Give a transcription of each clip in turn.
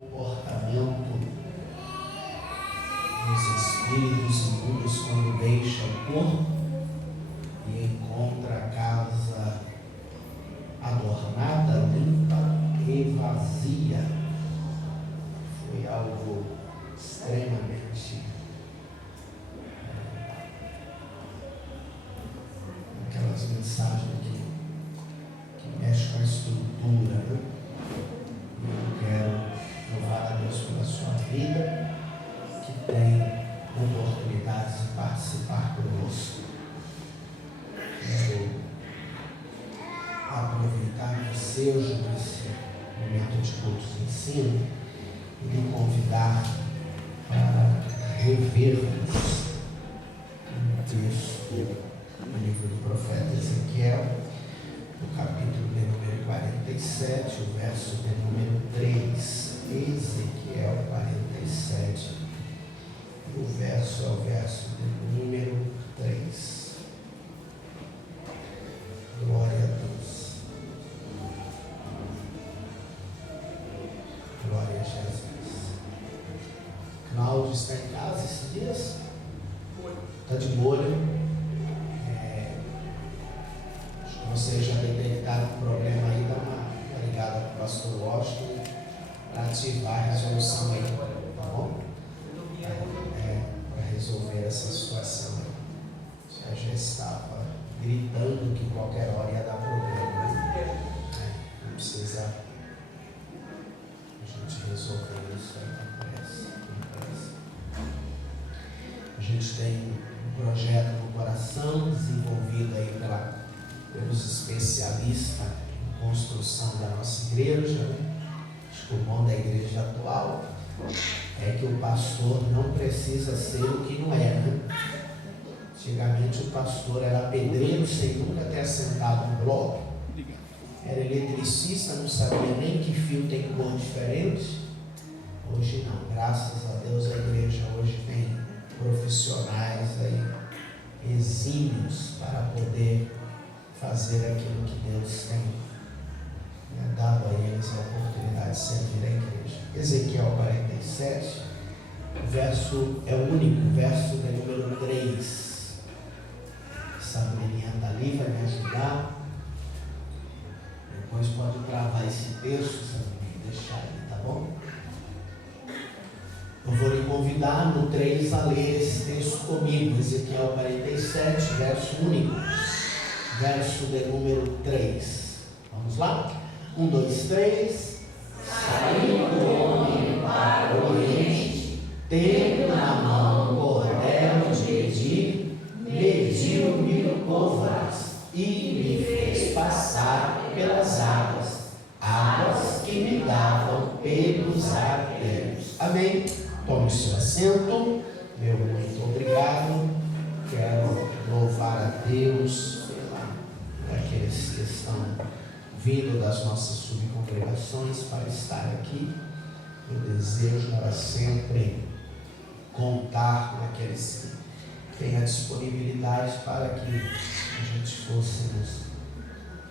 comportamento dos espíritos imundos quando deixa o corpo e encontra a casa adornada, limpa e vazia. Foi algo extremamente aquelas mensagens que mexem com a estrutura, né? Eu quero louvar a Deus pela sua vida, que tem oportunidades de participar conosco. Quero aproveitar que seja nesse momento de culto de ensino e lhe convidar para revermos um texto do livro do profeta Ezequiel, no capítulo de número 47, o verso de número 3. Ezequiel 47, o verso é o verso de número 3. Glória a Deus. Glória a Jesus. Cláudio está em casa esses dias? Está de molho. Você já detectaram um problema aí, dá uma ligada para o pastor Washington para ativar a resolução aí, tá bom? Para resolver essa situação aí. Já estava gritando que qualquer hora ia dar problema, né? Não precisa a gente resolver isso aí com pressa. A gente tem um projeto no coração desenvolvido aí pelos especialistas em construção da nossa igreja, né? Acho que o bom da igreja atual é que o pastor não precisa ser o que não é, né? Antigamente o pastor era pedreiro sem nunca ter assentado um bloco, era eletricista, não sabia nem que fio tem cor diferente. Hoje não, graças a Deus a igreja hoje tem profissionais aí exímios para poder fazer aquilo que Deus tem dado a eles a oportunidade de servir a igreja. Ezequiel 47, o verso é o único, verso de número 3. Sabrina está ali, vai me ajudar. Depois pode gravar esse texto, Sabrina, deixar aí, tá bom? Eu vou lhe convidar no 3 a ler esse texto comigo, Ezequiel 47, verso único. Verso de número 3. Vamos lá? 1, 2, 3. Saiu o homem para o oriente, tendo na mão o cordel de medir, mediu 1000 côvados e me fez passar pelas águas que me davam pelos artérios. Amém? Tome seu assento. Meu muito obrigado. Quero louvar a Deus aqueles que estão vindo das nossas subcongregações para estar aqui. Eu desejo para sempre contar com aqueles que têm a disponibilidade para que a gente fôssemos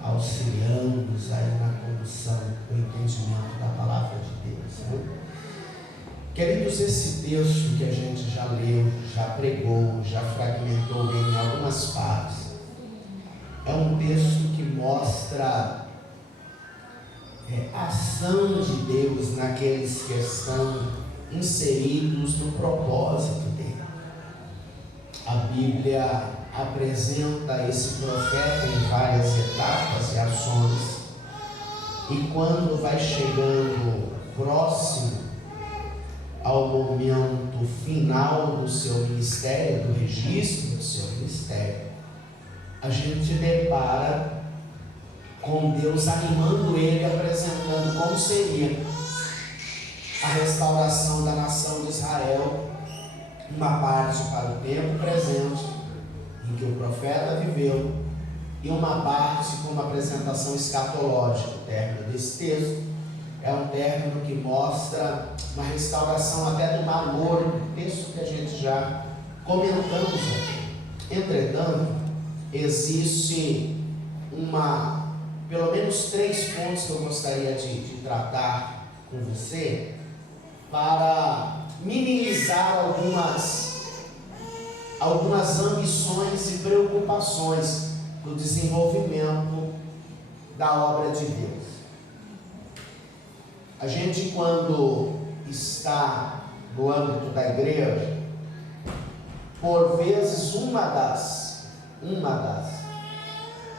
auxiliando-os aí na condução, no entendimento da palavra de Deus, né? Queridos, esse texto que a gente já leu, já pregou, já fragmentou em algumas partes, é um texto que mostra a ação de Deus naqueles que estão inseridos no propósito dele. A Bíblia apresenta esse profeta em várias etapas e ações, e quando vai chegando próximo ao momento final do seu ministério, do registro do seu ministério, a gente depara com Deus animando ele, apresentando como seria a restauração da nação de Israel, uma parte para o tempo presente em que o profeta viveu e uma parte com uma apresentação escatológica. O término desse texto é um término que mostra uma restauração até do Mar Morto, texto que a gente já comentamos aqui. Entretanto, existe pelo menos 3 pontos que eu gostaria de tratar com você, para minimizar algumas ambições e preocupações do desenvolvimento da obra de Deus. A gente, quando está no âmbito da igreja, por vezes uma das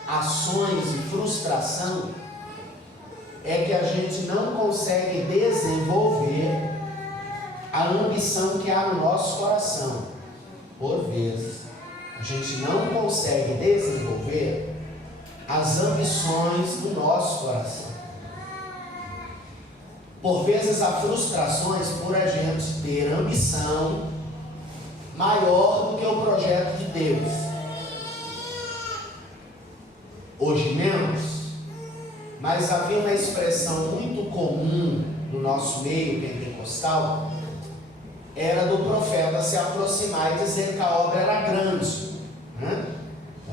ações de frustração é que a gente não consegue desenvolver a ambição que há no nosso coração. Por vezes, a gente não consegue desenvolver as ambições do nosso coração. Por vezes, há frustrações por a gente ter ambição maior do que o projeto de Deus. Hoje menos, mas havia uma expressão muito comum no nosso meio pentecostal, era do profeta se aproximar e dizer que a obra era grande, né?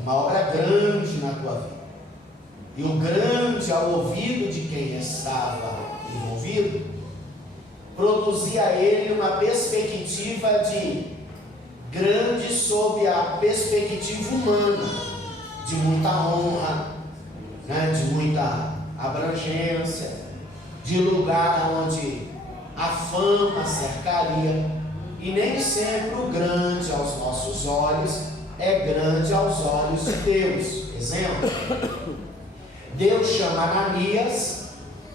Uma obra grande na tua vida. E o grande, ao ouvido de quem estava envolvido, produzia a ele uma perspectiva de grande sob a perspectiva humana, de muita honra, né? De muita abrangência, de lugar onde a fama cercaria. E nem sempre o grande aos nossos olhos é grande aos olhos de Deus. Exemplo: Deus chama Ananias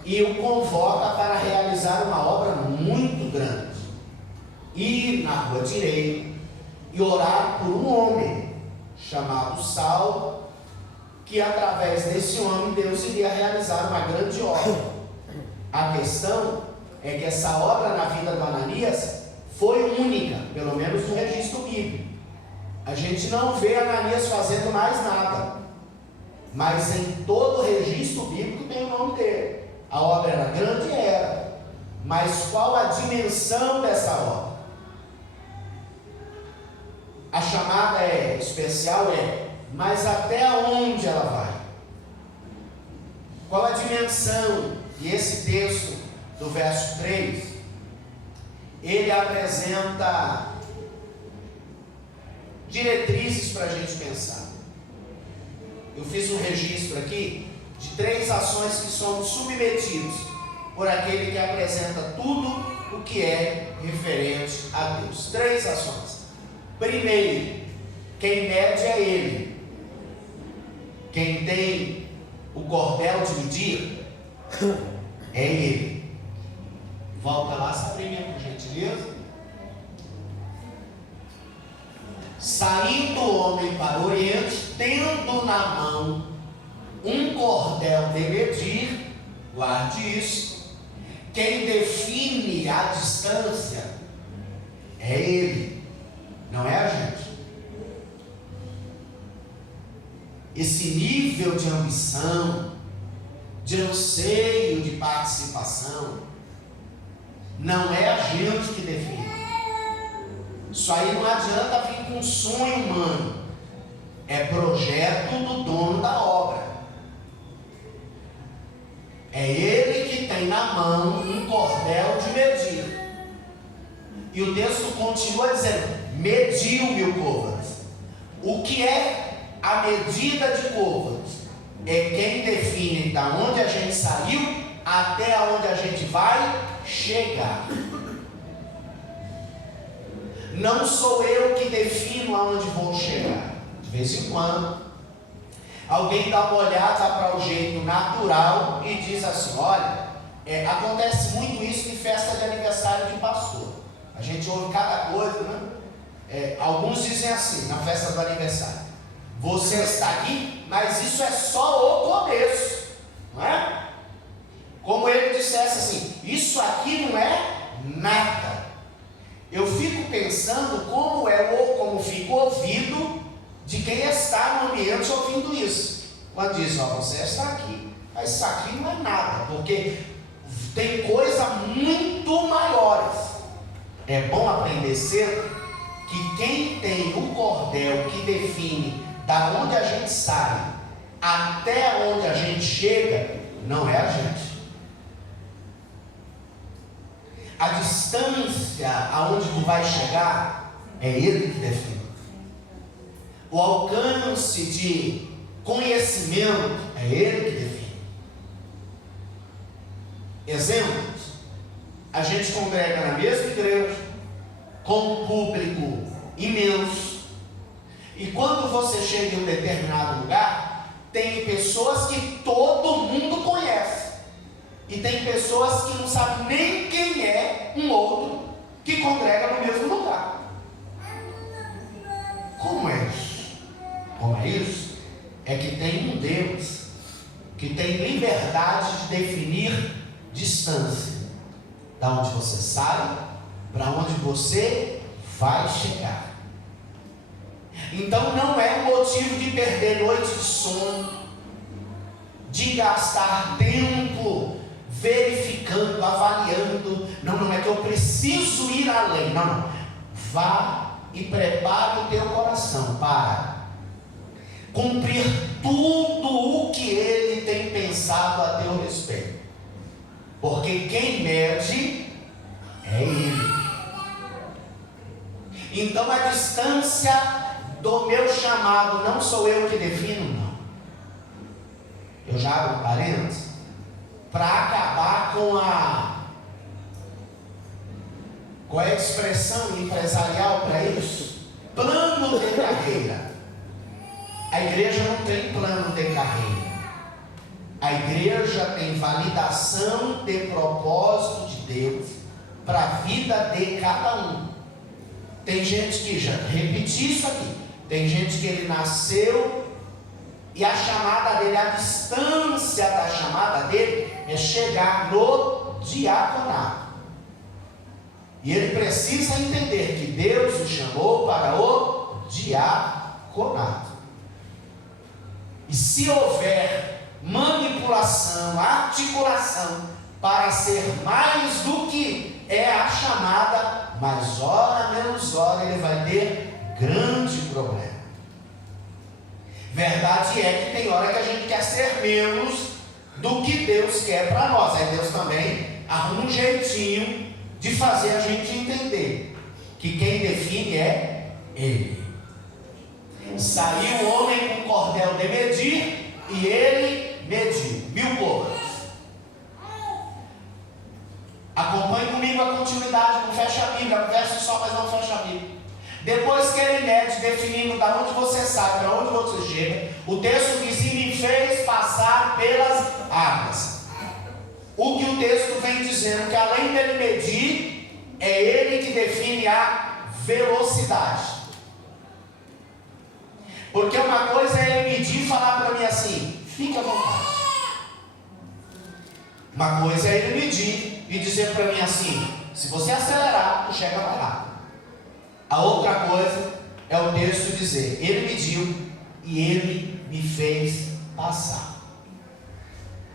e o convoca para realizar uma obra muito grande, ir na rua direita e orar por um homem chamado Saulo, que através desse homem Deus iria realizar uma grande obra. A questão é que essa obra na vida do Ananias foi única, pelo menos no registro bíblico. A gente não vê Ananias fazendo mais nada, mas em todo o registro bíblico tem o nome dele. A obra era grande? Era. Mas qual a dimensão dessa obra? A chamada é especial, mas até onde ela vai? Qual a dimensão? E esse texto do verso 3, ele apresenta diretrizes para a gente pensar. Eu fiz um registro aqui de 3 ações que somos submetidos por aquele que apresenta tudo o que é referente a Deus. 3 ações. Primeiro, quem mede é Ele. Quem tem o cordel de medir é Ele. Volta lá, Sabrina, por gentileza. Saindo o homem para o oriente, tendo na mão um cordel de medir, guarde isso, quem define a distância é Ele, não é a gente. Esse nível de ambição, de anseio de participação, não é a gente que define. Isso aí não adianta vir com um sonho humano. É projeto do dono da obra. É ele que tem na mão um cordel de medir. E o texto continua dizendo: mediu 1000 côvados. O que é a medida de côvados? É quem define da onde a gente saiu até onde a gente vai chegar. Não sou eu que defino aonde vou chegar. De vez em quando, alguém dá uma olhada para o jeito natural e diz assim: olha, acontece muito isso em festa de aniversário de pastor. A gente ouve cada coisa, né? Alguns dizem assim, na festa do aniversário: você está aqui, mas isso é só o começo, não é? Como ele dissesse assim: isso aqui não é nada. Eu fico pensando como fica o ouvido de quem está no ambiente ouvindo isso. Quando diz: ó, você está aqui, mas isso aqui não é nada, porque tem coisa muito maiores. É bom aprender cedo que quem tem o cordel que define da onde a gente sai até onde a gente chega, não é a gente. a distância aonde tu vai chegar, é Ele que define. O alcance de conhecimento, é Ele que define. Exemplos: a gente congrega na mesma igreja, com um público imenso, e quando você chega em um determinado lugar, tem pessoas que todo mundo conhece, e tem pessoas que não sabem nem quem é um outro que congrega no mesmo lugar. Como é isso? Como é isso? É que tem um Deus que tem liberdade de definir distância, da onde você sai para onde você vai chegar. Então não é um motivo de perder noite de sono, de gastar tempo verificando, avaliando. Não é que eu preciso ir além. Não. Vá e prepare o teu coração para cumprir tudo o que Ele tem pensado a teu respeito. Porque quem mede é Ele. Então a distância do meu chamado não sou eu que defino, não. Eu já abro um parênteses para acabar com a expressão empresarial para isso. Plano de carreira. A igreja não tem plano de carreira. A igreja tem validação de propósito de Deus para a vida de cada um. Tem gente que já repeti isso aqui. Tem gente que ele nasceu e a chamada dele, a distância da chamada dele é chegar no diaconato. E ele precisa entender que Deus o chamou para o diaconato. E se houver manipulação, articulação para ser mais do que é a chamada, mais hora menos hora ele vai ter grande problema. Verdade é que tem hora que a gente quer ser menos do que Deus quer para nós. Aí Deus também arruma um jeitinho de fazer a gente entender que quem define é Ele. Saiu o homem com cordel de medir e ele mediu 1000 bolas. Acompanhe comigo a continuidade, não fecha a Bíblia, conversa só, mas não fecha a Bíblia. Depois que ele mede, definindo da onde você sai, para onde você chega, o texto diz: e me fez passar pelas águas. O que o texto vem dizendo, que além dele medir, é ele que define a velocidade. Porque uma coisa é ele medir e falar para mim assim: fica à vontade. Uma coisa é ele medir e dizer para mim assim: se você acelerar, tu chega mais rápido. A outra coisa é o texto dizer: ele mediu e ele me fez passar.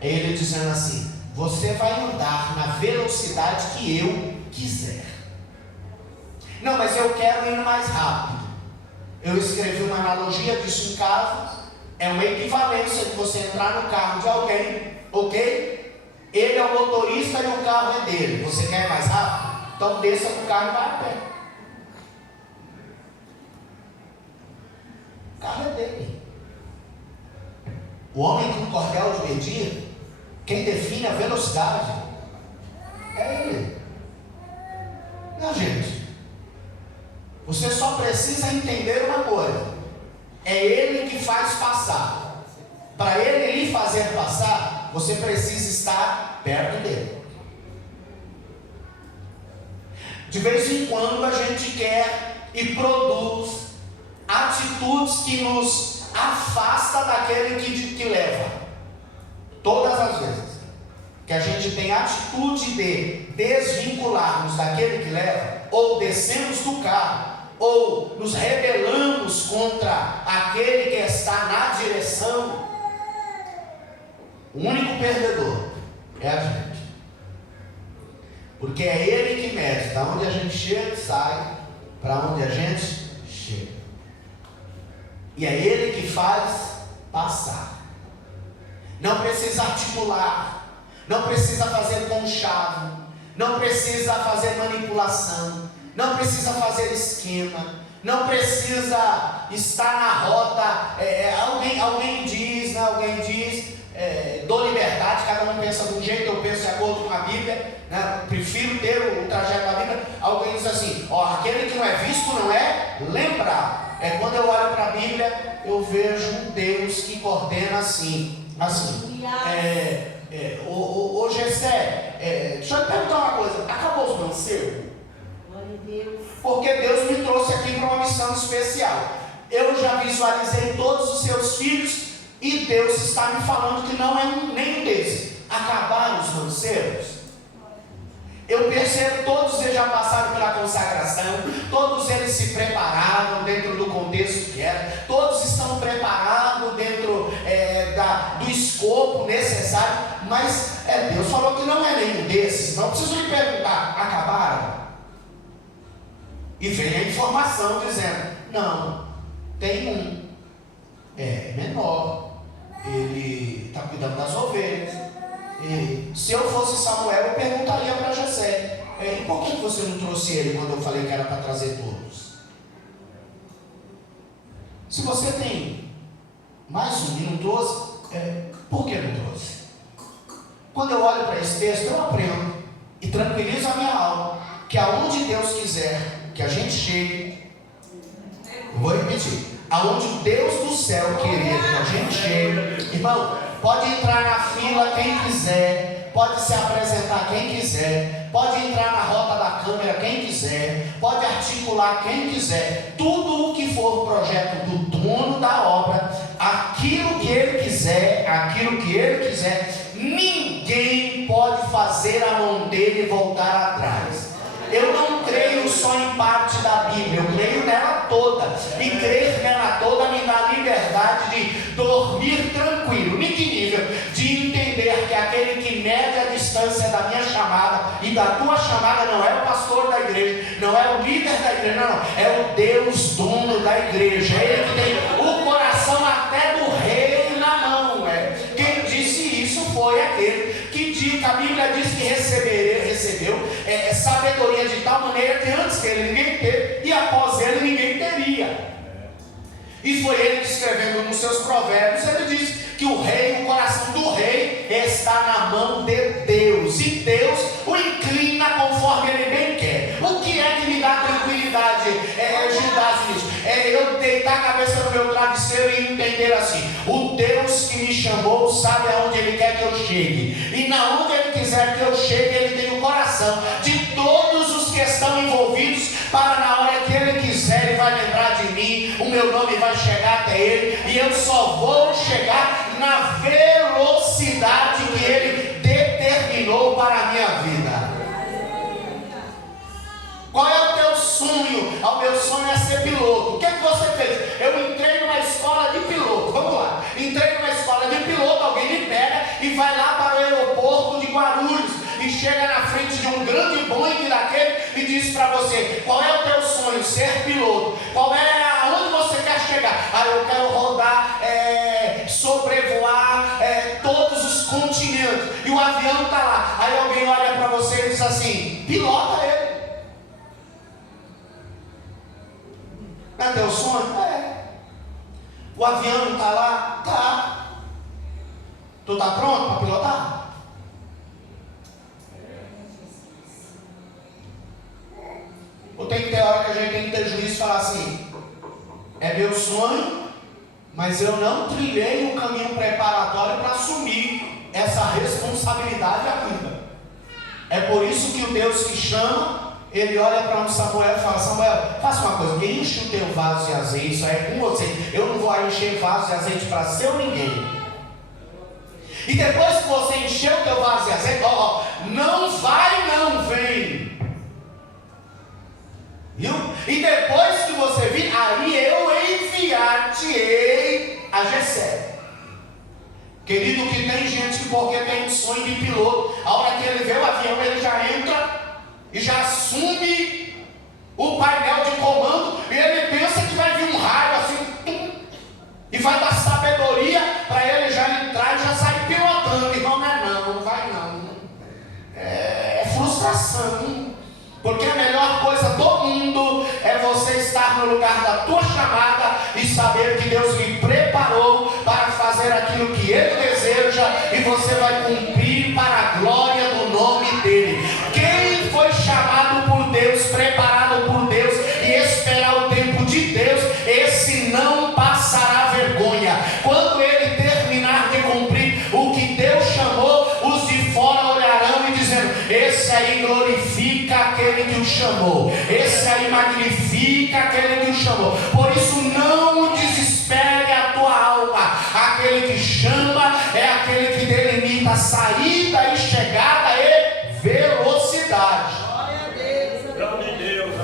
É ele dizendo assim: você vai andar na velocidade que eu quiser. Não, mas eu quero ir mais rápido. Eu escrevi uma analogia disso em casa. É uma equivalência de você entrar no carro de alguém, ok? Ele é o motorista e o carro é dele. Você quer ir mais rápido? Então desça do carro e vai a pé. O carro é dele. O homem com cordel de medir, quem define a velocidade é ele. Não, gente. Você só precisa entender uma coisa: é ele que faz passar. Para ele lhe fazer passar, você precisa estar perto dele. De vez em quando a gente quer e produz atitudes que nos afasta daquele que leva. Todas as vezes que a gente tem atitude de desvincularmos daquele que leva, ou descemos do carro, ou nos rebelamos contra aquele que está na direção, o único perdedor é a gente. Porque é ele que mede da onde a gente chega e sai para onde a gente chega. E é ele que faz passar. Não precisa articular, não precisa fazer conchavo, não precisa fazer manipulação, não precisa fazer esquema, não precisa estar na rota. Alguém diz, dou liberdade, cada um pensa de um jeito, eu penso de acordo com a Bíblia, né? Prefiro ter o trajeto da Bíblia. Alguém diz assim, aquele que não é visto não é lembrado. Quando eu olho para a Bíblia, eu vejo um Deus que coordena assim. Ô Gessé, deixa eu te perguntar uma coisa, acabou os mancebos? Porque Deus me trouxe aqui para uma missão especial. Eu já visualizei todos os seus filhos e Deus está me falando que não é nenhum desses. Acabaram os mancebos? Eu percebo, todos eles já passaram pela consagração, todos eles se prepararam dentro do contexto que era, todos estão preparados dentro do escopo necessário, mas Deus falou que não é nenhum desses. Não preciso lhe perguntar, acabaram? E vem a informação dizendo, não, tem um, menor, ele está cuidando das ovelhas. E se eu fosse Samuel, eu perguntaria para Jessé, e por que você não trouxe ele quando eu falei que era para trazer todos? Se você tem mais um e não trouxe, por que não trouxe? Quando eu olho para esse texto, eu aprendo e tranquilizo a minha alma, que aonde Deus quiser que a gente chegue, eu vou repetir, aonde Deus do céu querer que a gente chegue, irmão, pode entrar na fila quem quiser, pode se apresentar quem quiser, pode entrar na rota da câmera quem quiser, pode articular quem quiser, tudo o que for projeto do dono da obra, aquilo que ele quiser, ninguém pode fazer a mão dele voltar atrás. Eu não creio só em parte da Bíblia, eu creio nela toda. E crer nela toda me dá liberdade de dormir tranquilo. Em que nível? De entender que aquele que mede a distância da minha chamada e da tua chamada não é o pastor da igreja, não é o líder da igreja, não. É o Deus dono da igreja. É ele que tem o coração até do rei na mão. Quem disse isso foi aquele que a Bíblia diz que recebeu sabedoria de tal maneira que antes dele ninguém teve e após ele ninguém teria. E foi ele que, escrevendo nos seus provérbios, ele diz que o coração do rei está na mão de Deus, e Deus o inclina conforme ele bem quer. O que é que me dá tranquilidade, Gildásio, nisso? Eu deitar a cabeça no meu travesseiro e entender assim: o Deus que me chamou sabe aonde ele quer que eu chegue, e na onde ele quiser que eu chegue, ele tem o coração de todos os que estão envolvidos, para na hora que ele quiser, ele vai lembrar de mim, o meu nome vai chegar até ele, e eu só vou chegar na velocidade que ele determinou para a minha vida. Qual é o teu sonho? O meu sonho é ser piloto. O que é que você fez? Eu entrei numa escola de piloto. Vamos lá. Entrei numa escola de piloto, alguém me pega e vai lá para o aeroporto de Guarulhos e chega na frente de um grande Boeing daquele e diz para você: qual é o teu sonho? Ser piloto. Aonde você quer chegar? Eu quero rodar, sobrevoar todos os continentes. E o avião está lá. Aí alguém olha para você e diz assim: pilota ele. Não é teu sonho? O avião não está lá? Tá. Tu está pronto para pilotar? Ou tem que ter hora que a gente tem que ter juízo e falar assim: é meu sonho, mas eu não trilhei o caminho preparatório para assumir essa responsabilidade ainda. É por isso que o Deus que chama, ele olha para um Samuel e fala: Samuel, faça uma coisa, enche o teu vaso de azeite, isso aí é com você. Eu não vou encher vaso de azeite para seu ninguém. E depois que você encher o teu vaso de azeite, não vai, não vem. Viu? E depois que você vir, aí eu enviar-te-ei a Jessé. Querido, que tem gente que porque tem um sonho de piloto, a hora que ele vê o avião, ele já entra e já assume o painel de comando, e ele pensa que vai vir um raio assim, e vai dar sabedoria para ele já entrar e já sair pilotando. Irmão, não vai não. É frustração. coração. Porque a melhor coisa do mundo é você estar no lugar da tua chamada e saber que Deus lhe preparou para fazer aquilo que Ele deseja e você vai cumprir para a glória do nome dEle. Quem foi chamado por Deus, preparado por Deus e esperar o tempo de Deus, esse não passará vergonha. Quando ele terminar de cumprir o que Deus chamou, os de fora olharão e dizendo: esse aí glorifica aquele que o chamou, esse aí magnifica aquele que o chamou. Por isso não desespere a tua alma. Aquele que chama é aquele que delimita saída e chegada e velocidade.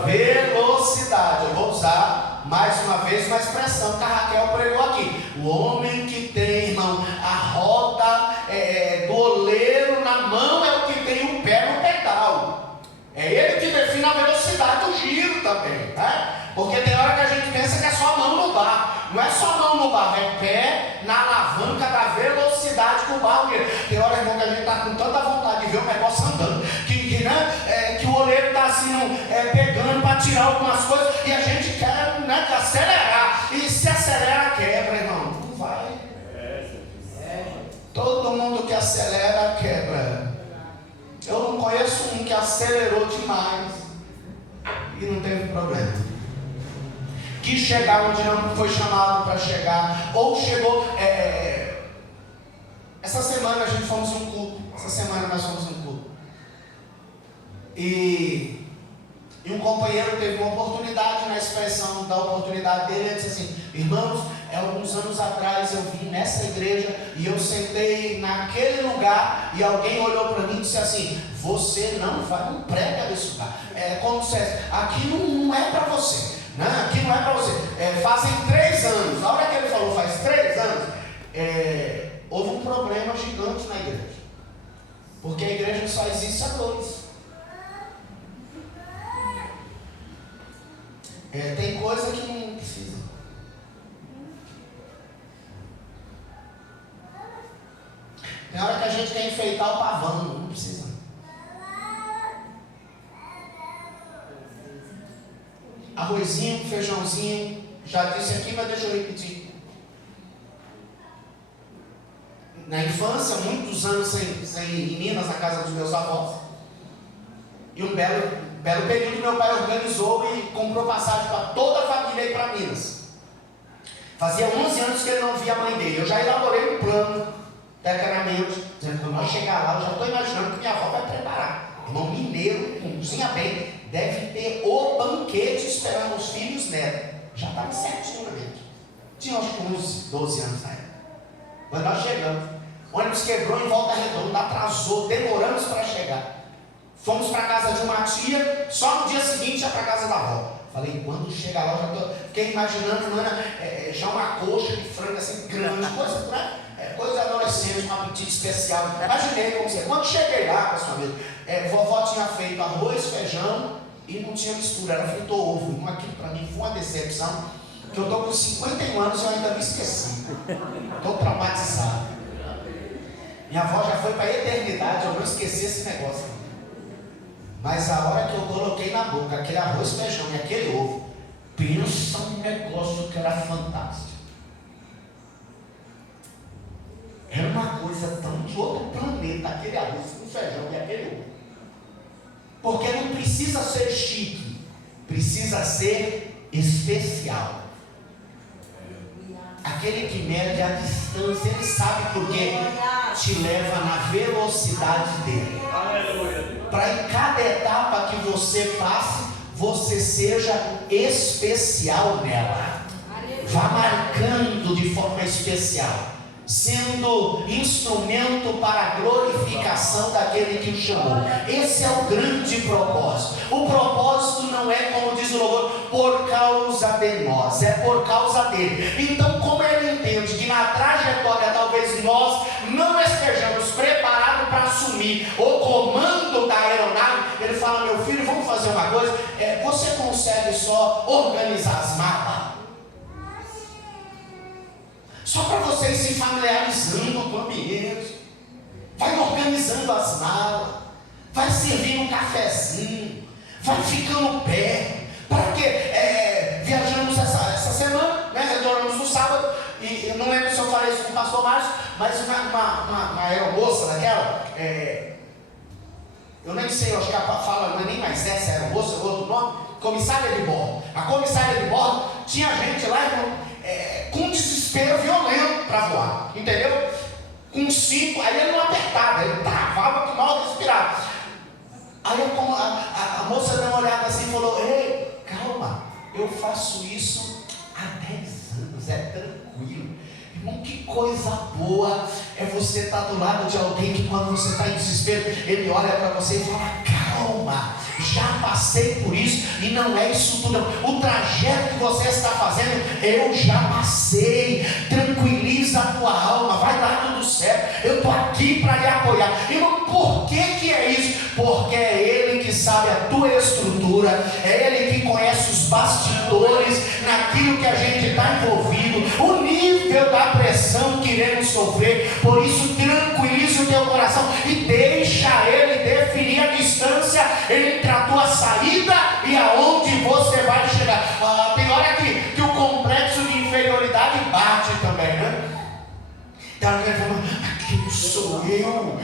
Velocidade. Eu vou usar mais uma vez uma expressão que a Raquel pregou aqui. O homem que tem, irmão, a roda do oleiro na mão é o que tem o pé no pedal. É ele que define a velocidade do giro também, né? Porque tem hora que a gente pensa que é só mão no barro. Não é só mão no barro, é pé na alavanca da velocidade que o barro gira. Tem hora, irmão, que a gente está com tanta vontade de ver o negócio andando, que o oleiro está assim, pegando para tirar algumas coisas, e a gente quer, né, acelerar. E se acelera, quebra, irmão. Não vai. Todo mundo que acelera, quebra. Eu não conheço um que acelerou demais e não teve problema. Que chegar onde não foi chamado para chegar, ou chegou. Essa semana a gente fomos um culto. Essa semana nós fomos um culto. E um companheiro teve uma oportunidade, na expressão da oportunidade dele, ele disse assim: irmãos, alguns anos atrás eu vim nessa igreja e eu sentei naquele lugar e alguém olhou para mim e disse assim: você não prega nesse lugar. Como se aqui não é para você, né? Aqui não é para você. Fazem 3 anos, na hora que ele falou faz 3 anos, houve um problema gigante na igreja, porque a igreja só existe há 2. Tem coisa que não precisa. Tem hora que a gente quer enfeitar o pavão, não precisa. Arrozinho, feijãozinho, já disse aqui, mas deixa eu repetir. Na infância, muitos anos em Minas, na casa dos meus avós, e um belo período meu pai organizou e comprou passagem para toda a família ir para Minas. Fazia 11 anos que ele não via a mãe dele. Eu já elaborei um plano, tecnicamente, dizendo que quando nós chegar lá, eu já estou imaginando que minha avó vai preparar. Irmão mineiro, cozinha bem, deve ter o banquete esperando os filhos netos. Já estava certinho na mente. Tinha acho que uns 12 anos na época. Quando nós chegamos, o ônibus quebrou em Volta Redonda, atrasou, demoramos para chegar. Fomos para a casa de uma tia, só no dia seguinte já para a casa da avó. Falei, quando chega lá, fiquei imaginando, já uma coxa de frango assim grande, coisa de adolescente, um apetite especial. Imaginei como ser. Quando cheguei lá com a família, vovó tinha feito arroz, feijão e não tinha mistura, ela fritou ovo. Então aquilo para mim foi uma decepção, que eu estou com 51 anos e eu ainda me esqueci. Estou traumatizado. Minha avó já foi para a eternidade, eu não esqueci esse negócio. Mas a hora que eu coloquei na boca aquele arroz, feijão e aquele ovo, pensa um negócio que era fantástico. Era uma coisa tão de outro planeta, aquele arroz com feijão e aquele ovo. Porque não precisa ser chique, precisa ser especial. Aquele que mede a distância, ele sabe porque te leva na velocidade dele. Para em cada etapa que você passe, você seja especial nela. Vá marcando de forma especial, sendo instrumento para a glorificação daquele que o chamou. Esse é o grande propósito. O propósito não é, como diz o louvor, por causa de nós, é por causa dele. Então, como ele entende que na trajetória talvez nós não estejamos preparados para assumir o comando da aeronave, ele fala: meu filho, vamos fazer uma coisa, você consegue só organizar as malas? Só para vocês se familiarizando com o ambiente. Vai organizando as malas. vai servindo um cafezinho, vai ficando perto. Para quê? Viajamos essa semana, né? Retornamos no sábado, e eu não lembro se eu falei isso com o pastor Márcio, mas uma aeromoça daquela, eu nem sei, eu acho que a fala não é nem mais essa aeromoça, outro nome, comissária de bordo. A comissária de bordo tinha gente lá, com um desespero violento para voar, entendeu? Com 5, aí ele não apertava, ele travava que mal respirava. Aí a moça deu uma olhada assim e falou: ei, calma, eu faço isso há 10 anos, é tranquilo. Irmão, que coisa boa é você estar do lado de alguém que, quando você está em desespero, ele olha para você e fala: calma, já passei por isso e não é isso tudo não. O trajeto que você está fazendo, eu já passei. Tranquiliza a tua alma, vai dar tudo certo. Eu estou aqui para lhe apoiar. Irmão, por que é isso? Porque é Ele que sabe a tua estrutura, é Ele que conhece os bastidores, naquilo que a gente está envolvido, o nível da pressão que iremos sofrer. Por isso, tranquiliza o teu coração e deixa Ele definir a distância entre a tua saída e aonde você vai chegar. Tem hora que o complexo de inferioridade bate também, né? Tem hora que ele fala: quem sou eu?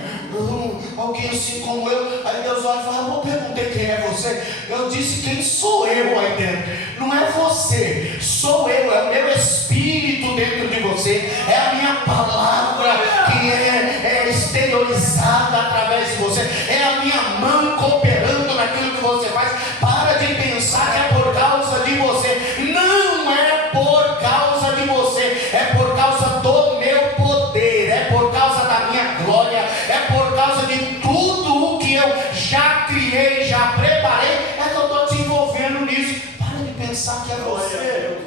Alguém assim como eu. Aí Deus olha e fala: eu perguntei quem é você. Eu disse: quem sou eu aí dentro? Não é você, sou eu, é o meu espírito dentro de você, é a minha palavra que é exteriorizada através de você, é a minha mão cooperando naquilo que você faz. Para de pensar que é por causa de você. Não é por causa de você, é por causa do meu poder, é por causa da minha glória, é por causa de tudo o que eu já criei, já preparei, é que eu estou te envolvendo nisso. Para de pensar que é você.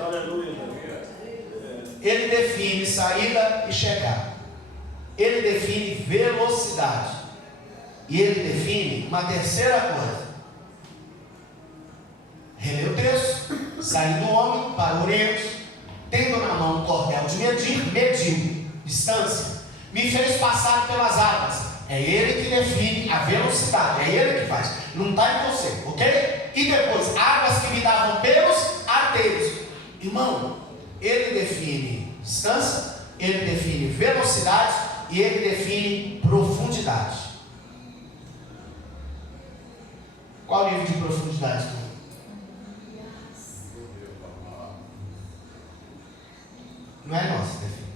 Ele define saída e chegada, ele define velocidade, e ele define uma terceira coisa. Relê o texto: saindo o homem para o oriente, tendo na mão um cordel de medir, mediu distância, me fez passar pelas águas. É Ele que define a velocidade, é Ele que faz, não está em você, ok? E depois, águas que me davam pelos arteiros. Irmão, Ele define distância, Ele define velocidade e Ele define profundidade. Qual o nível de profundidade? Não é nosso, define.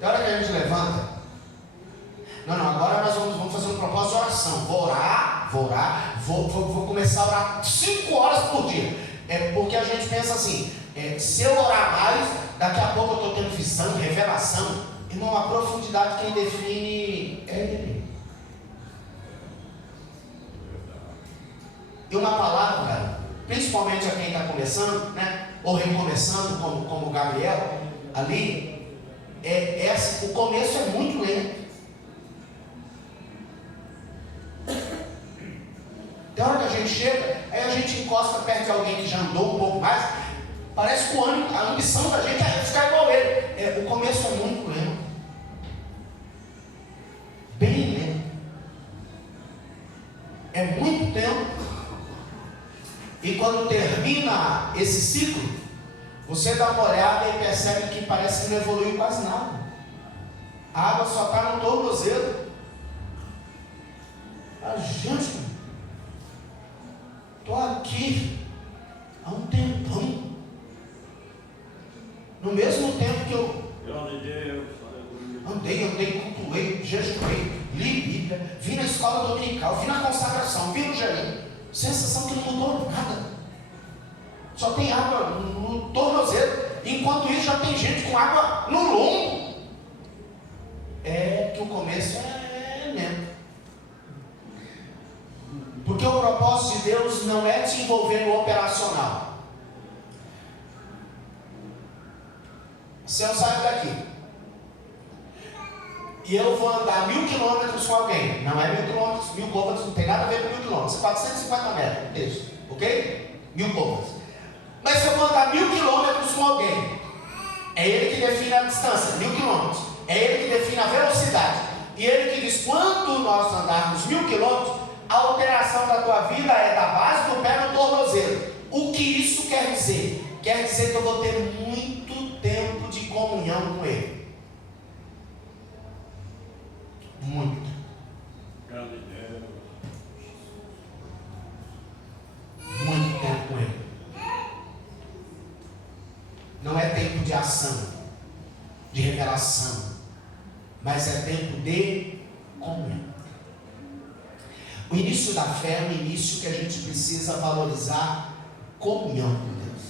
Da hora que a gente levanta, não, agora nós vamos fazer um propósito de oração. Vou orar, vou começar a orar 5 horas por dia. É porque a gente pensa assim: se eu orar mais, daqui a pouco eu estou tendo visão, revelação. Irmão, a profundidade quem define é Ele. E uma palavra, principalmente a quem está começando, né? Ou recomeçando, como o Gabriel ali, o começo é muito lento. Tem hora que a gente chega, aí a gente encosta perto de alguém que já andou um pouco mais, parece que a ambição da gente é ficar igual ele. O começo é muito lento, bem lento, é muito tempo. E quando termina esse ciclo, você dá uma olhada e percebe que parece que não evoluiu quase nada. A água só está no tornozelo. Gente, estou aqui há um tempão. No mesmo tempo que eu andei, cultuei, jejuei, li Bíblia, vim na escola dominical, vim na consagração, vim no jejum. Sensação que não mudou nada. Só tem água no tornozelo. Enquanto isso, já tem gente com água no lombo. É que o começo é lento. Porque o propósito de Deus não é te envolver no operacional. Se eu saio daqui e eu vou andar 1000 quilômetros com alguém, não é 1000 quilômetros, 1000 quilômetros não tem nada a ver com 1000 quilômetros, é 450 metros, isso, ok? 1000 quilômetros. Mas se eu vou andar 1000 quilômetros com alguém, é ele que define a distância, 1000 quilômetros, é ele que define a velocidade. E ele que diz, quando nós andarmos 1000 quilômetros, a alteração da tua vida é da base do pé no tornozelo. O que isso quer dizer? Quer dizer que eu vou ter muito tempo de comunhão com Ele. Muito. Muito tempo com Ele. Não é tempo de ação, de revelação, mas é tempo de comunhão. O início da fé é um início que a gente precisa valorizar comunhão com Deus.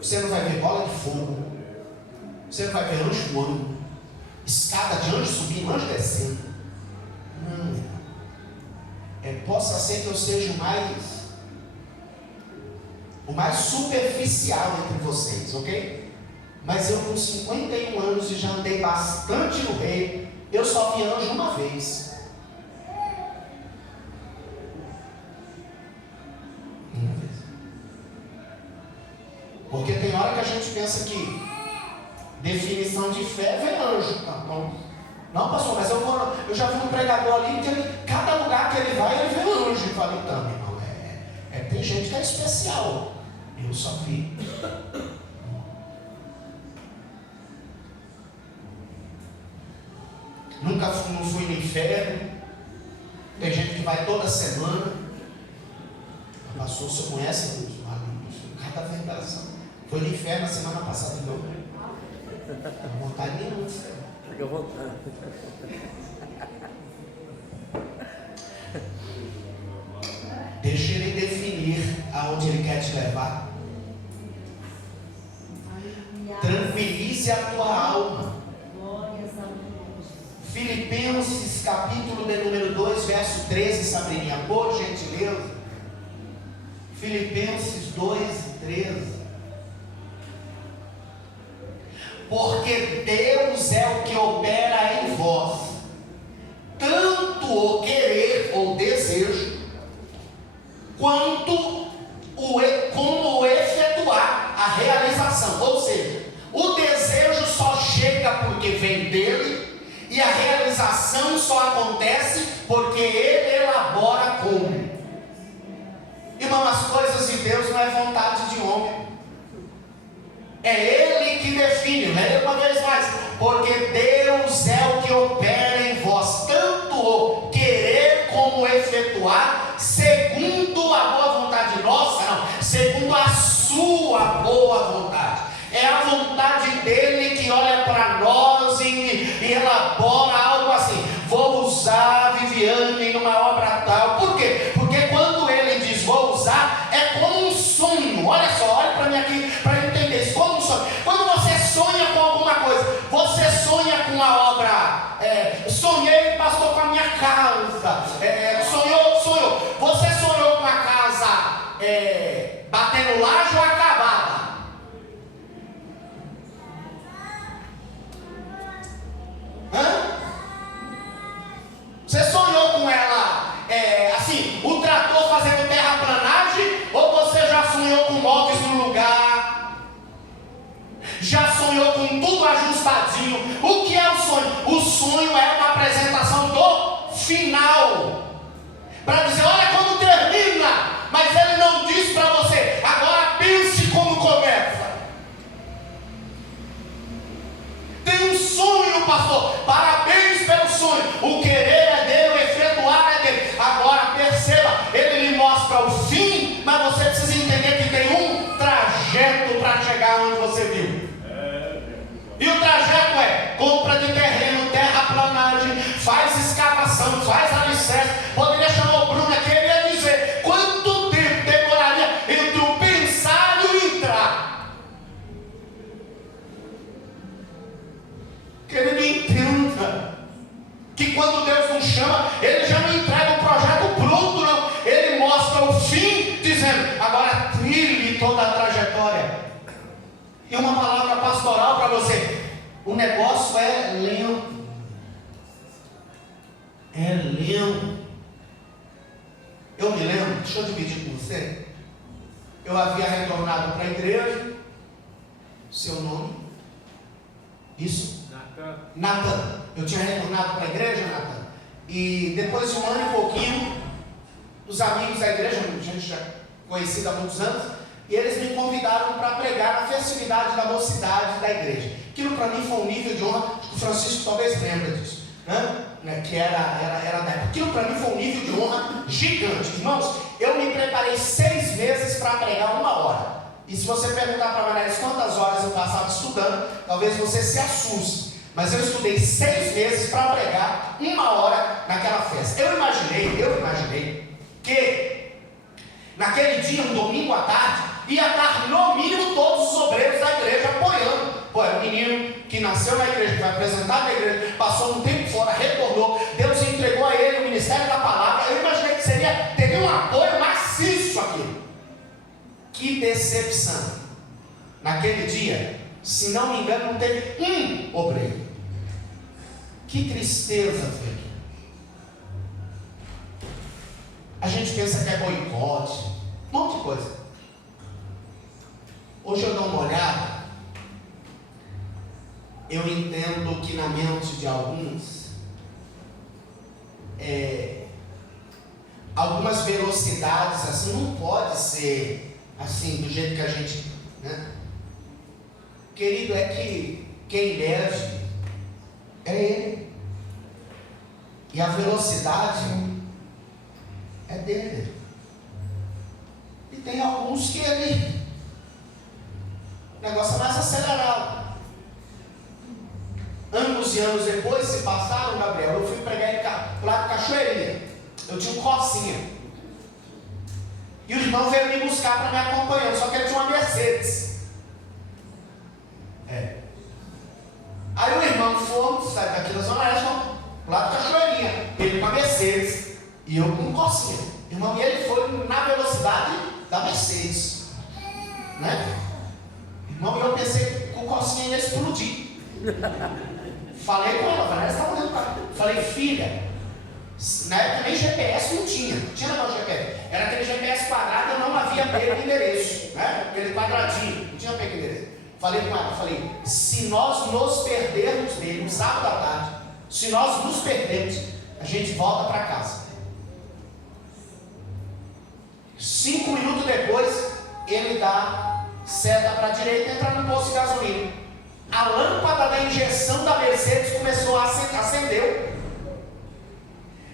Você não vai ver bola de fogo, você não vai ver anjo voando, escada de anjo subindo, anjo descendo. Não, irmão. Possa ser que eu seja o mais superficial entre vocês, ok? Mas eu com 51 anos e já andei bastante no reino, eu só vi anjo uma vez. Porque tem hora que a gente pensa que definição de fé vem anjo. Não, pastor, mas eu já vi um pregador ali que cada lugar que ele vai, ele vê anjo. Eu falei, então, irmão, tem gente que é especial. Eu só vi. Não fui no inferno. Tem gente que vai toda semana. Pastor, você conhece Deus? Cada verdade. Foi no inferno a semana passada, não. Não vontade nenhuma. Fica à vontade. Deixa Ele definir aonde Ele quer te levar. Tranquilize a tua alma. Filipenses capítulo de número 2, verso 13, Sabrininha, por gentileza. Filipenses 2:13. Porque Deus é o que opera em vós, tanto o querer ou desejo, quanto como o efetuar a realização. Ou seja, o desejo só chega porque vem dele, e a realização só acontece porque ele elabora como. Irmão, as coisas de Deus não é vontade de homem. É Ele que define. Leia uma vez mais. Porque Deus é o que opera em vós, tanto o querer como o efetuar, segundo a boa vontade nossa, não, segundo a sua boa vontade. É a vontade dele que olha para nós e elabora algo assim. Vou usar a Viviane numa obra tal. Por quê? Porque quando ele diz vou usar, é como um sonho. Olha só, olha para mim aqui para entender isso. Como um sonho. Quando você sonha com alguma coisa, você sonha com uma obra. Sonhei, pastor, com a minha casa. Sonhou. Você sonhou com a casa batendo laje ou acabada? Você sonhou com ela assim, o trator fazendo terraplanagem, ou você já sonhou com móveis no lugar? Já sonhou com tudo ajustadinho? O que é o sonho? O sonho é uma apresentação do final, para dizer, olha como termina, mas ele não diz para você, agora pense como começa. Tem um sonho, pastor, parabéns pelo sonho. O querer é dele, o efetuar é dele. Agora perceba, ele lhe mostra o fim, mas você precisa entender que tem um trajeto para chegar onde você viu. E o trajeto é compra de terreno, terraplanagem, faz escavação, faz alicerce. Poderia chamar o Bruno aqui, ele ia dizer quanto tempo demoraria entre o pensar e o entrar. Querido, entenda que quando Deus nos chama, Ele já não entrega o projeto pronto, não. Ele mostra o fim, dizendo, agora trilhe toda a trajetória. E uma palavra pastoral para você, o negócio é lento. É lento. Eu me lembro, deixa eu dividir com você. Eu havia retornado para a igreja. Seu nome? Isso? Natan. Eu tinha retornado para a igreja, Nathan, e depois de um ano e pouquinho, os amigos da igreja, a gente já conhecido há muitos anos, e eles me convidaram para pregar na festividade da mocidade da igreja. Aquilo para mim foi um nível de honra, o Francisco talvez lembra disso, né? Que era da época. Aquilo para mim foi um nível de honra gigante. Irmãos, eu me preparei 6 meses para pregar 1 hora. E se você perguntar para a Manélis quantas horas eu passava estudando, talvez você se assuste. Mas eu estudei 6 meses para pregar 1 hora naquela festa. Eu imaginei que naquele dia, um domingo à tarde, ia estar no mínimo todos os obreiros da igreja apoiando. Pô, é um menino que nasceu na igreja, que vai apresentar na igreja, passou um tempo fora, retornou, Deus entregou a ele o ministério da palavra. Eu imaginei que teria um apoio maciço aquilo. Que decepção! Naquele dia, se não me engano, não teve um obreiro. Que tristeza foi aquilo. A gente pensa que é boicote, um monte de coisa. Hoje eu dou uma olhada, eu entendo que na mente de alguns, algumas velocidades assim, não pode ser assim, do jeito que a gente, né? Querido, é que quem deve é Ele, e a velocidade é dele. E tem alguns que o negócio é mais acelerado. Anos e anos depois se passaram, Gabriel, eu fui pregar lá de Cachoeirinha. Eu tinha um Corsinha. E o irmão veio me buscar para me acompanhar, só que ele tinha uma Mercedes. Aí o irmão foi, sai daqui da Zona Oeste, lá de Cachoeirinha. Ele com a Mercedes e eu com um Corsinha. Irmão, e ele foi na velocidade da Mercedes, né? Irmão, eu pensei que o Corsinha ia explodir. Falei com ela, ela estava olhando para mim. Falei, filha, na época nem GPS não tinha negócio de GPS. Era aquele GPS quadrado e não havia pequeno endereço, né? Aquele quadradinho, não tinha pequeno endereço. Falei com ela, se nós nos perdermos dele, no sábado à tarde, se nós nos perdermos, a gente volta para casa. 5 minutos depois, ele dá seta para a direita e entra no posto de gasolina. A lâmpada da injeção da Mercedes começou a acender.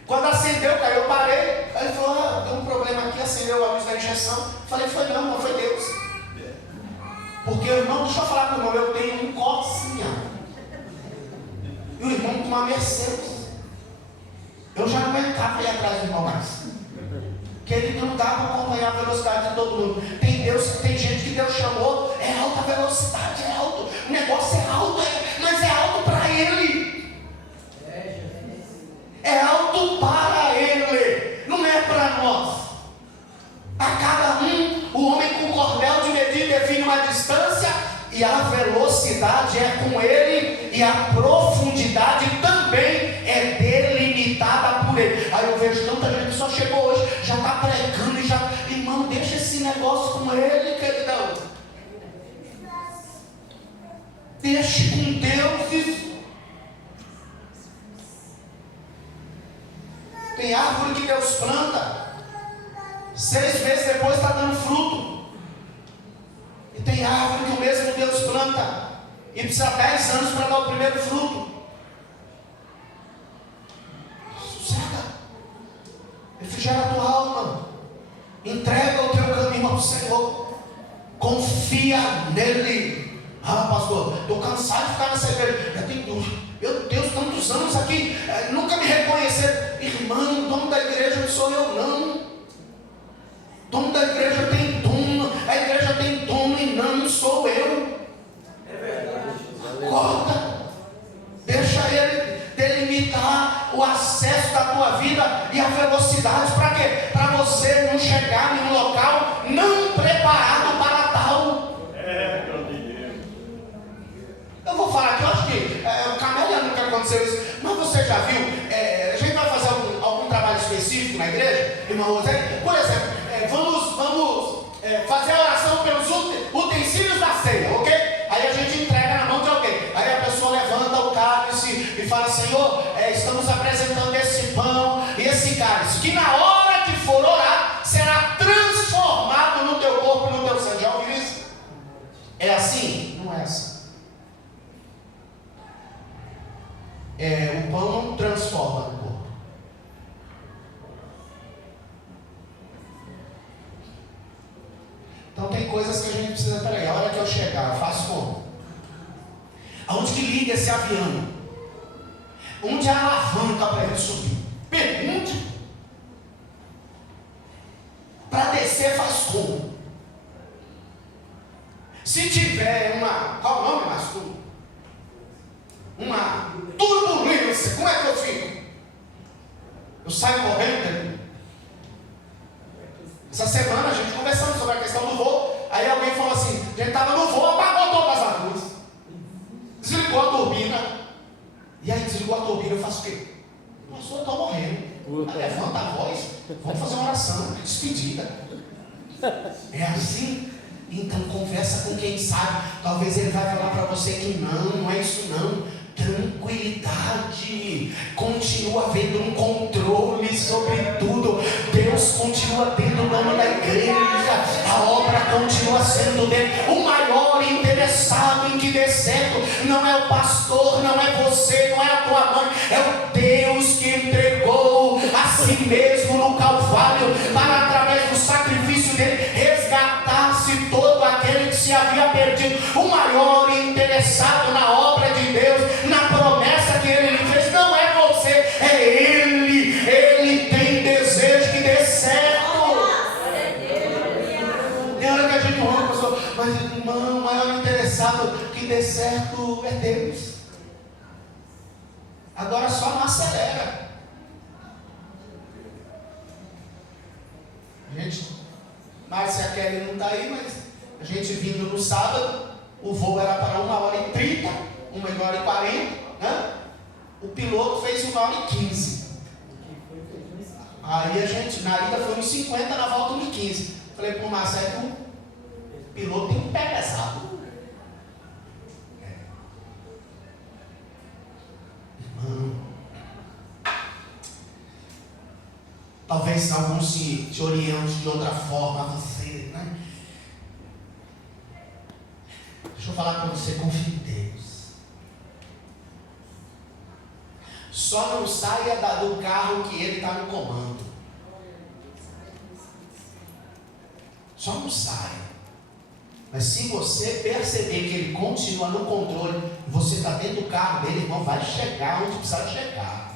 Quando acendeu, cara, eu parei. Aí ele falou, tem um problema aqui, acendeu a luz da injeção. Falei, não foi Deus. Porque o irmão, deixa eu falar com o irmão, eu tenho um Corsinha. E o irmão com uma Mercedes. Eu já não aguentava ir atrás do irmão mais. Que ele não dá para acompanhar a velocidade de todo mundo. Tem gente que Deus chamou, é alta velocidade, é alto, o negócio é alto, mas é alto para ele. É alto para ele, não é para nós. A cada o homem com cordel de medir define uma distância, e a velocidade é com ele, e a profundidade também é delimitada por ele. Aí eu vejo tanta gente que só chegou hoje, já está pregando e já, irmão, deixa esse negócio com ele, queridão. Deixe com Deus isso. Tem árvore que Deus planta, 6 meses depois está dando fruto. E tem árvore que o mesmo Deus planta e precisa 10 anos para dar o primeiro fruto. Sossega, refrigera a tua alma, entrega o teu caminho ao Senhor, confia nele. Ah, pastor, estou cansado de ficar nessa igreja. Meu Deus, tantos anos aqui, nunca me reconheceram. Irmão, o dono da igreja não sou eu, não. O dono da igreja tem dono, a igreja tem dono e não sou eu. É verdade. Corta, deixa ele delimitar o acesso da tua vida e a velocidade. Para quê? Para você não chegar em um local não preparado para tal. Eu vou falar aqui, eu acho que o Camélia nunca aconteceu isso, mas você já viu, a gente vai fazer algum trabalho específico na igreja, irmão José, por exemplo, vamos fazer a oração pelos utensílios da ceia, ok? Aí a gente entrega na mão de alguém, aí a pessoa levanta o cálice e fala, Senhor, coisas que a gente precisa, peraí, a hora que eu chegar, eu faço como? Aonde que liga esse avião? Onde é a alavanca para ele subir? Pergunte. Para descer faz como? Se tiver uma, qual o nome, Mastur? Uma turbulência, como é que eu fico? Eu saio correndo. Essa semana a gente conversando sobre a questão do voo, aí alguém falou assim, a gente estava no voo, apagou todas as luzes, desligou a turbina, e aí desligou a turbina, eu faço o quê? Pastor, eu estou morrendo. Levanta a voz, vamos fazer uma oração, despedida. É assim? Então conversa com quem sabe, talvez ele vai falar para você que não é isso não. Tranquilidade, continua havendo um controle sobre tudo. Deus continua tendo o dono da igreja, a obra continua sendo dele. O maior interessado em que dê certo não é o pastor, não é você, não é a tua mãe, é o Deus que entregou a si mesmo no Calvário para, através do sacrifício dele, resgatar-se todo aquele que se havia perdido. O maior interessado na obra de Deus, na promessa que ele lhe fez, não é você, é ele. Ele tem desejo que dê certo. Tem hora que a gente olha, pastor, mas irmão, o maior interessado que dê certo é Deus. Agora só não acelera. Gente, Márcia Kelly não está aí, mas a gente vindo no sábado, o voo era para 1h30, 1h40, né? O piloto fez 1h15. Aí a gente, na ida foi 1h50, na volta 1h15. Falei para o Marcelo, o piloto tem um pé pesado. Irmão, talvez alguns se orientem de outra forma, você, né? Deixa eu falar para você, confie em Deus. Só não saia do carro que ele está no comando. Só não saia. Mas se você perceber que ele continua no controle, e você está dentro do carro dele, irmão, vai chegar onde precisa chegar.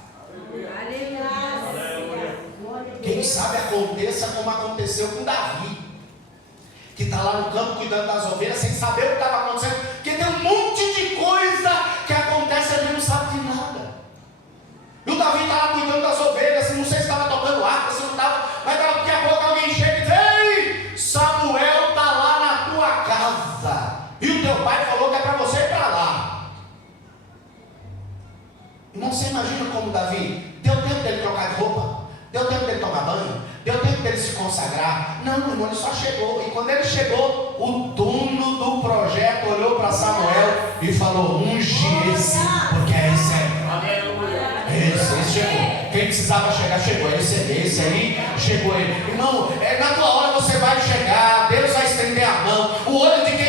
Quem sabe aconteça como aconteceu com Davi, que está lá no campo cuidando das ovelhas, sem saber o que estava acontecendo, porque tem um monte de coisa que acontece e a gente não sabe de nada. E o Davi está lá cuidando das ovelhas, não sei se estava tocando harpa, se não estava, mas daqui a pouco alguém chega e diz, ei, Samuel está lá na tua casa, e o teu pai falou que é para você ir para lá. Irmão, você imagina como Davi, deu tempo dele trocar de roupa? Deu tempo dele tomar banho? Deu tempo dele se consagrar? Não, irmão, ele só chegou. E quando ele chegou, o dono do projeto olhou para Samuel e falou, unge esse, porque é esse aí. Esse chegou. Quem precisava chegar, chegou. Esse aí, chegou ele. Irmão, na tua hora você vai chegar, Deus vai estender a mão. O olho de quem